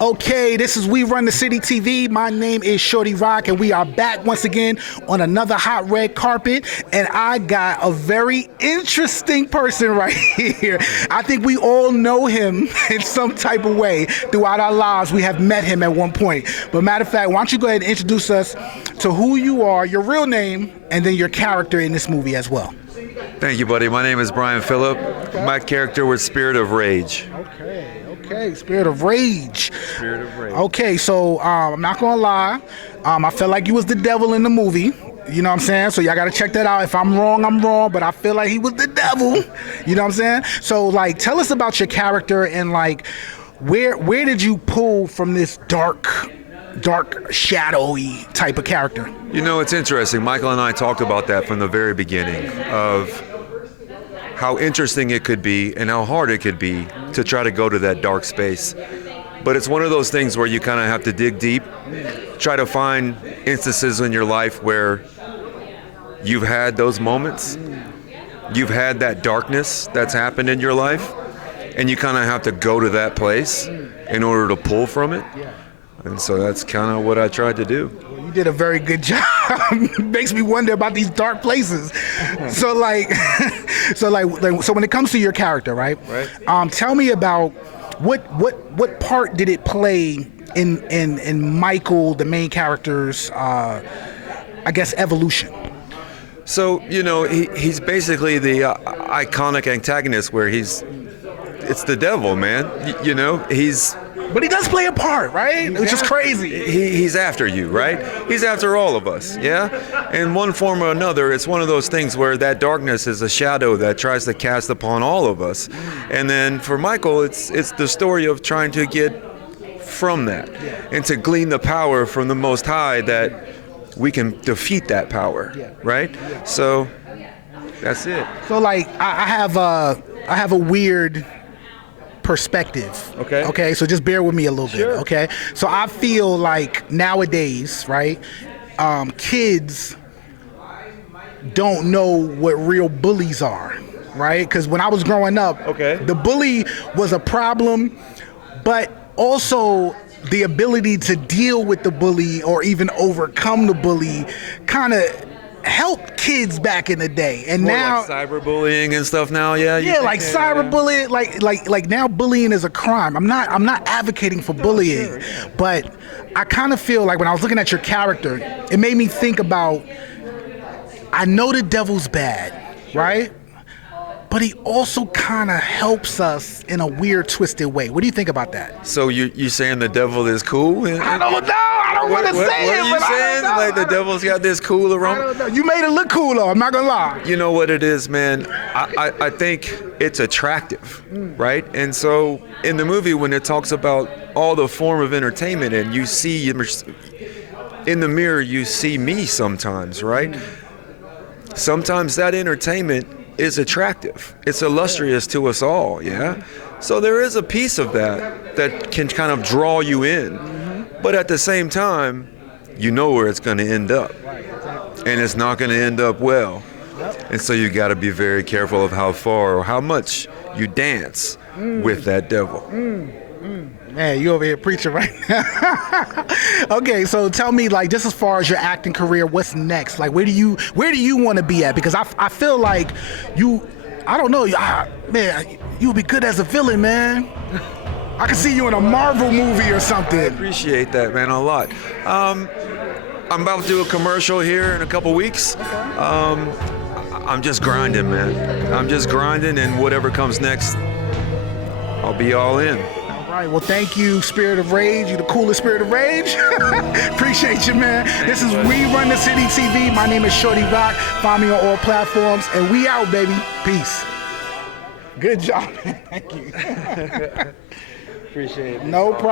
Okay, this is We Run the City TV. My name is Shorty Rock, and we are back once again on another hot red carpet. And I got a very interesting person right here. I think we all know him in some type of way throughout our lives. We have met him at one point. But matter of fact, why don't you go ahead and introduce us to who you are, your real name, and then your character in this movie as well. Thank you, buddy. My name is Bryan Phillip. My character was Spirit of Rage. Okay, Spirit of Rage. Spirit of Rage. Okay, so I'm not gonna lie. I felt like you was the devil in the movie. You know what I'm saying? So y'all gotta check that out. If I'm wrong, I'm wrong, but I feel like he was the devil. You know what I'm saying? So like, tell us about your character and like, where did you pull from this dark, shadowy type of character? You know, it's interesting. Michael and I talked about that from the very beginning of how interesting it could be and how hard it could be to try to go to that dark space. But it's one of those things where you kind of have to dig deep, try to find instances in your life where you've had those moments, you've had that darkness that's happened in your life, and you kind of have to go to that place in order to pull from it. And so that's kind of what I tried to do. Well, you did a very good job. Makes me wonder about these dark places. So when it comes to your character, right? Tell me about what part did it play in Michael, the main character's, I guess, evolution? So, you know, he's basically the iconic antagonist where it's the devil, man. You know, But he does play a part, right? Which is crazy. He's after you, right? He's after all of us, yeah? In one form or another, it's one of those things where that darkness is a shadow that tries to cast upon all of us. And then for Michael, it's the story of trying to get from that and to glean the power from the Most High that we can defeat that power, right? So that's it. So like, I have a weird perspective. Okay, so just bear with me a little bit. Okay, so I feel like nowadays, right, kids don't know what real bullies are, right? Because when I was growing up, the bully was a problem, but also the ability to deal with the bully or even overcome the bully kind of helped kids back in the day. And more now like cyberbullying and stuff now, like cyberbullying, like now bullying is a crime. I'm not advocating for bullying, but I kind of feel like when I was looking at your character, it made me think about, I know the devil's bad, right? But he also kind of helps us in a weird, twisted way. What do you think about that? So you saying the devil is cool? I don't know. I don't want to say what it. What are you saying? Like the devil's got this cool aroma? I don't know. You made it look cool, though. I'm not gonna lie. You know what it is, man? I think it's attractive, right? And so in the movie, when it talks about all the form of entertainment, and you see in the mirror, you see me sometimes, right? Sometimes that entertainment is attractive. It's illustrious to us all, yeah? So there is a piece of that can kind of draw you in. But at the same time, you know where it's going to end up. And it's not going to end up well. And so you got to be very careful of how far or how much you dance with that devil. Man, you over here preaching right now. Okay, so tell me, like, just as far as your acting career, what's next? Like, where do you want to be at? Because I feel like I don't know, man, you would be good as a villain, man. I can see you in a Marvel movie or something. I appreciate that, man, a lot. I'm about to do a commercial here in a couple weeks. I'm just grinding, man. I'm just grinding, and whatever comes next, I'll be all in. All right, well, thank you, Spirit of Rage. You're the coolest Spirit of Rage. Appreciate you, man. This is We Run the City TV. My name is Shorty Rock. Find me on all platforms, and we out, baby. Peace. Good job. Thank you. Appreciate it. No problem.